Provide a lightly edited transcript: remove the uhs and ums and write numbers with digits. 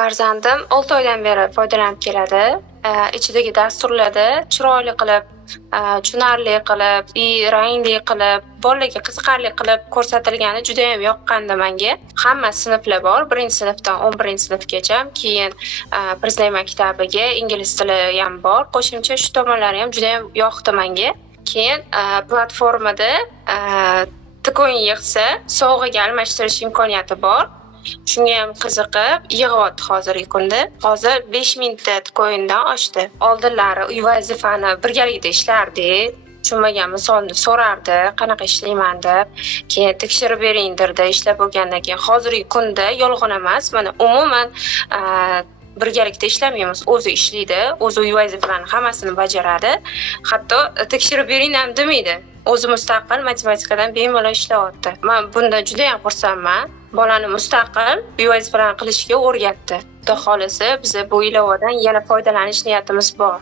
Farzandim 6 oydan beri foydalanib keladi. Ichidagi dasturlarda chiroyli qilib, tushunarli qilib, rangli qilib, bolalarga qiziqarli qilib ko'rsatilgani judayam yoqqandi menga. Hamma sinflar bor, 1-sinfdan 11-sinfgacha. Keyin Prezident maktabiga ingliz tiliyam bor. Qo'shimcha shu tomonlari ham judayam yoqdi menga. Keyin platformada tikon yig'sa sovg'aga almashtirish imkoniyati bor. Shunga ham qiziqib yig'yapti hozirgi kunda. Hozir 5000 ta coindan oshdi. Oldinlari uy vazifani birgalikda ishlardik. Tushunmagan misolni so'rardi, qanaqa ishlayman deb. Keyin tekshirib bering derdi, ishlab bo'lgandan keyin. Hozirgi kunda yolg'on emas, mana umuman birgalikda ishlamaymiz. O'zi ishlaydi, o'zi uy vazifalarini hammasini bajaradi. Hatto tekshirib bering ham demaydi. O'zi mustaqil matematikadan bemalol ishlayapti. Men bundan juda ham xursandman. Bolani mustaqil uy vazifalarini qilishga o'rgatdi. Xudo xolisa biz bu ilovadan yana foydalanish niyatimiz bor.